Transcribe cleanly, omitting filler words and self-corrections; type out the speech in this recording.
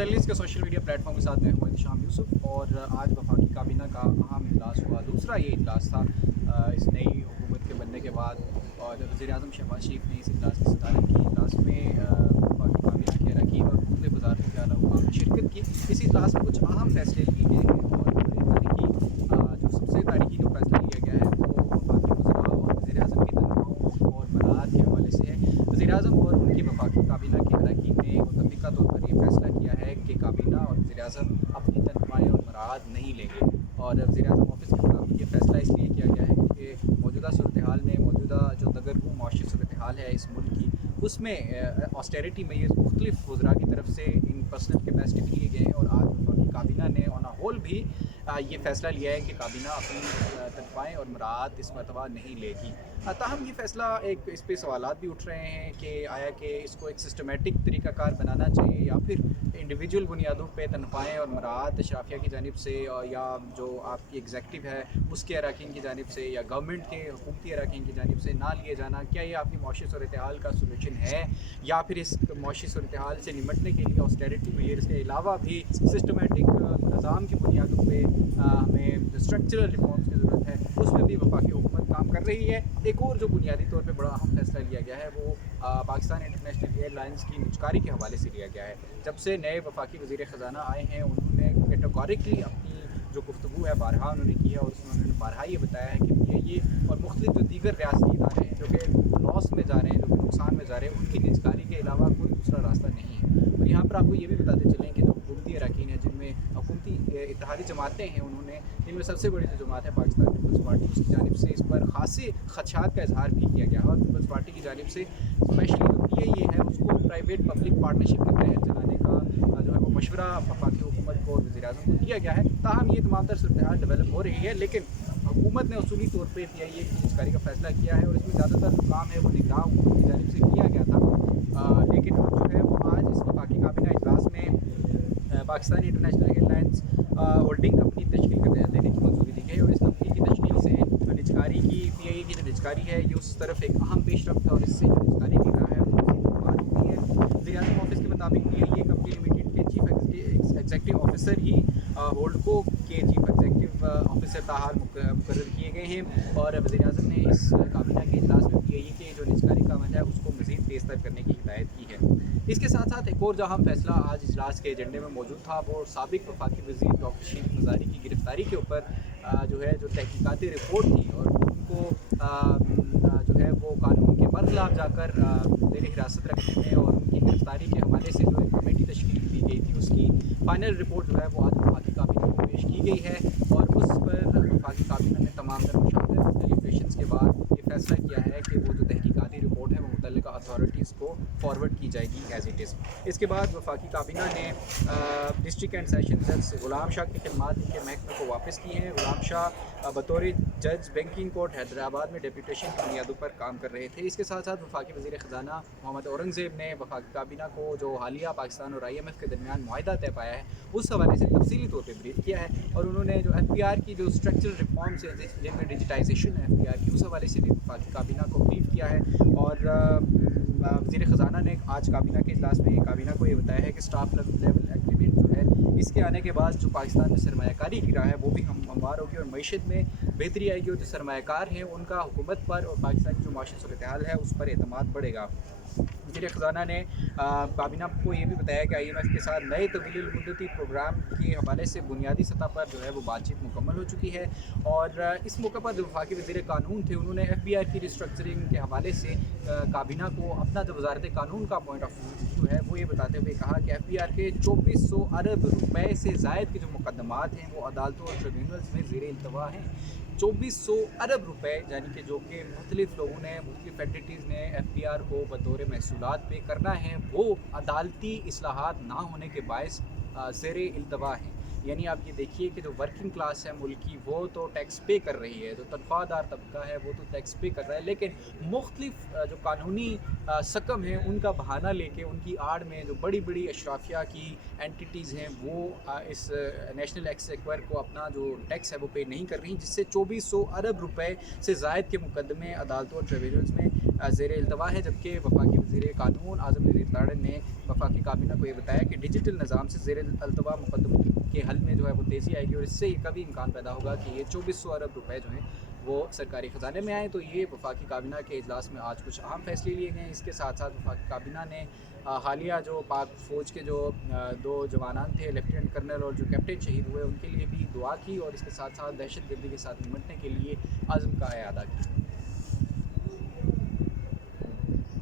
Journalist के social media platform के साथ मैं हूं शाम यूसुफ और आज वफाकी काबीना का अहम इजलास हुआ। दूसरा ये इजलास था इस नई हुकूमत के बनने के बाद और वज़ीर-ए-आज़म शहबाज शरीफ ने इस इजलास की सदारत की। इजलास में वफाकी काबीना के अरकान और मुख्तलिफ वज़ारतों के आला हुक्काम ने शिरकत की। इस इजलास में कुछ अहम फैसले लिए गए हैं और सबसे तारीखी जो फैसला लिया गया है वो वफाकी वज़रा और वज़ीर-ए-आज़म की तनख्वाहों और मराआत के हवाले से है। वज़ीर-ए-आज़म और उनकी वफाकी काबीना के अरकान ने मुतफ़िक़ा तौर पर ये फैसला किया है कि काबीना और वज़ीर-ए-आज़म अपनी तनख्वाहें और मराआत नहीं लेंगे। और वज़ीर-ए-आज़म ऑफिस के मुताबिक ये फैसला इसलिए किया गया है कि मौजूदा सूरत हाल में मौजूदा जो दगरगू माशी सूरत हाल है इस मुल्क की, उसमें ऑस्टेरिटी में ये मुख्तलिफ वज़रा की तरफ से इन पर्सनल कैपेसिटी लिए गए हैं और आज वफाकी काबीना ने ऑन अ होल भी ये फ़ैसला लिया है कि काबीना अपनी तनख्वाहें और मराआत इस मरतबा नहीं लेगी। ताहम ये फ़ैसला इस पे सवालात भी उठ रहे हैं कि आया कि इसको एक सिस्टमेटिक तरीक़ाकार बनाना चाहिए या फिर इंडिविजुअल बुनियादों पे तनख्वाहें और मराआत अशराफिया की जानिब से या जो आपकी एग्जेक्टिव है उसके अरकान की जानिब से या गवर्नमेंट के हुकूमती अरकान की जानिब से ना लिए जाना, क्या ये आपकी मौशी सूरत हाल का सोल्यूशन है या फिर इस मौशी सूरत हाल से निमटने के लिए ऑस्टेरिटी मेजर्स के अलावा भी सिस्टमेटिक निज़ाम की बुनियादों पर हमें स्ट्रक्चरल रिफॉर्म्स की ज़रूरत है, उसमें भी वफाकी हुकूमत काम कर रही है। एक और जो बुनियादी तौर पे बड़ा अहम फैसला लिया गया है वो पाकिस्तान इंटरनेशनल एयरलाइंस की निजकारी के हवाले से लिया गया है। जब से नए वफाकी वज़ीर ख़ज़ाना आए हैं उन्होंने कैटेगोरिकली अपनी जो गुफ्तगू है बारहा उन्होंने की है और उसमें उन्होंने बारहा ये बताया है कि ये और मुख्तलिफ जो दीगर रियासती इदारे हैं जो कि लॉस में जा रहे हैं, जो कि नुकसान में जा रहे हैं, उनकी निजकारी के अलावा कोई दूसरा रास्ता नहीं है। और यहाँ पर आपको ये भी बताते चलें कि जो हुकूमती अरकान हैं जिनमें हुकूमती इत्तेहादी जमातें हैं, उन्होंने जिनमें सबसे बड़ी जो जमात है पाकिस्तान पीपल्स पार्टी, उसकी जानिब से इस पर खासे खदशात का इजहार भी किया गया है और पीपल्स पार्टी की जानिब से स्पेशली जो पीआईए है उसको प्राइवेट पब्लिक पार्टनरशिप के तहत चलाने का जो है वो मशवरा वफाकी हुकूमत को और वज़ीर-ए-आज़म को दिया गया है। ताहम ये तमाम तर सूरत हाल डेवलप हो रही है, लेकिन हुकूमत ने उसूली तौर पर पीआईए की निजकारी का फैसला किया है और इसमें ज़्यादातर जो काम है वो निगरान हुकूमत की जानिब से किया गया था। लेकिन जो है वो आज इस वफाकी काबीना इजलास में Pakistan International Airlines Holding Company तश्कील देने की मंजूरी दी गई और इस कंपनी की तश्कील से जो निजकारी की पीआईए की जो निजकारी है ये उस तरफ एक अहम पेशरफ्त है और इससे जो निजकारी की रहा है वो मज़ीद हो गई है। वज़ीर-ए-आज़म ऑफिस के मुताबिक पीआईए कंपनी लिमिटेड के चीफ एग्जीक्यूटिव ऑफिसर ही होल्डको के चीफ एग्जीक्यूटिव ऑफिसर ताहाल मुकर्रर किए गए हैं और वज़ीर-ए-आज़म ने इस काबीना के इजलास में पीआईए के जो निजकारी का अमल है उसको मज़ीद तेज़ तर करने की हिदायत की है। इसके साथ साथ एक और जो अहम फैसला आज इजलास के एजेंडे में मौजूद था वो साबिक वफाकी वज़ीर डॉक्टर शीख मज़ारी की गिरफ़्तारी के ऊपर जो है जो तहकीकाती रिपोर्ट थी और उनको जो है वो कानून के बरखिलाफ़ जाकर ज़ेर हिरासत रखने में और उनकी गिरफ़्तारी के हवाले से जो एक कमेटी तश्कील दी गई थी उसकी फाइनल रिपोर्ट जो है वो आज वफाकी काबीना को पेश की गई है और उस पर वफाकी काबीना ने तमाम तर मुशावरत डेलिब्रेशंस के बाद ये फैसला किया है कि वो जो तहकीकाती रिपोर्ट है वो मुतल्लिका अथॉरिटीज़ को फॉरवर्ड की जाएगी एज इट इज़। इसके बाद वफाकी काबीना ने डिस्ट्रिक्ट एंड सेशन जज ग़ुलाम शाह की खिदमात इनके महकमे को वापस की हैं। ग़ुलाम शाह बतौर जज बैंकिंग कोर्ट हैदराबाद में डेप्यूटेशन की बुनियादों पर काम कर रहे थे। इसके साथ साथ वफाकी वज़ीर ख़ज़ाना मोहम्मद औरंगज़ेब ने वफाकी काबीना को जो हालिया पाकिस्तान और IMF के दरमियान मुआहिदा तय पाया है उस हवाले से तफसीली तौर पर ब्रीफ किया है और उन्होंने जो FPR की जो स्ट्रक्चरल रिफॉर्म्स हैं जिनमें डिजिटाइजेशन है FPR की, उस हवाले से भी वफाकी काबीना को ब्रीफ किया है। और वज़ीर ख़ज़ाना ने आज काबीना के इजलास में काबीना को ये बताया है कि स्टाफ लेवल एग्रीमेंट जो है इसके आने के बाद जो पाकिस्तान में सरमायाकारी गिरा है वो भी हमवार होगी और मईशत में बेहतरी आएगी और जो सरमायाकार हैं उनका हुकूमत पर और पाकिस्तान की जो माशी सूरत हाल है उस पर एतमाद बढ़ेगा। वज़ीर ख़ज़ाना ने काबीना को ये भी बताया कि IMF के साथ नए तवील मुद्दती प्रोग्राम के हवाले से बुनियादी सतह पर जो है वो बातचीत मुकम्मल हो चुकी है और इस मौके पर जो वफाकी वज़ीर कानून थे उन्होंने FBR की रिस्ट्रक्चरिंग के हवाले से काबीना को अपना जो वज़ारत कानून का पॉइंट ऑफ व्यू है वो ये बताते हुए कहा कि FBR के 2400 अरब रुपए से ज़ायद के जो मुकदमात हैं वो अदालतों और ट्रिब्यूनल्स में ज़ेर इल्तवा हैं। 2400 अरब रुपए यानी कि जो कि मुख्तलिफ लोगों ने मुख्तलिफ एंटिटीज़ ने FBR को बतौर महसूलात पे करना है वो अदालती इस्लाहात ना होने के बायस ज़ेर इल्तवा हैं। यानी आप ये देखिए कि जो वर्किंग क्लास है मुल्क की वो तो टैक्स पे कर रही है, जो तनख्वाहदार तबका है वो तो टैक्स पे कर रहा है, लेकिन मुख्तलिफ जो कानूनी सकम हैं उनका बहाना लेके उनकी आड़ में जो बड़ी बड़ी अशराफिया की एंटिटीज़ हैं वो इस नेशनल एक्सचेकर को अपना जो टैक्स है वो पे नहीं कर रही, जिससे 2400 अरब रुपए से ज़ायद के मुकदमे अदालतों और ट्रिब्यूनल्स में زیر التوا ہے، جبکہ وفاقی وزیر قانون اعظم نذیر تارڑ نے وفاقی کابینہ کو یہ بتایا کہ ڈیجیٹل نظام سے زیر التوا مقدموں کے حل میں جو ہے وہ تیزی آئے گی، اور اس سے یہ کبھی امکان پیدا ہوگا کہ یہ 2400 ارب روپے جو ہیں وہ سرکاری خزانے میں آئیں۔ تو یہ وفاقی کابینہ کے اجلاس میں آج کچھ اہم فیصلے لیے گئے ہیں۔ اس کے ساتھ ساتھ وفاقی کابینہ نے حالیہ جو پاک فوج کے جو 2 جوانان تھے، لیفٹیننٹ کرنل اور جو کیپٹن شہید ہوئے، ان کے لیے بھی دعا کی، اور اس کے ساتھ ساتھ دہشت گردی کے ساتھ نمٹنے کے لیے عزم کا اعادہ کیا۔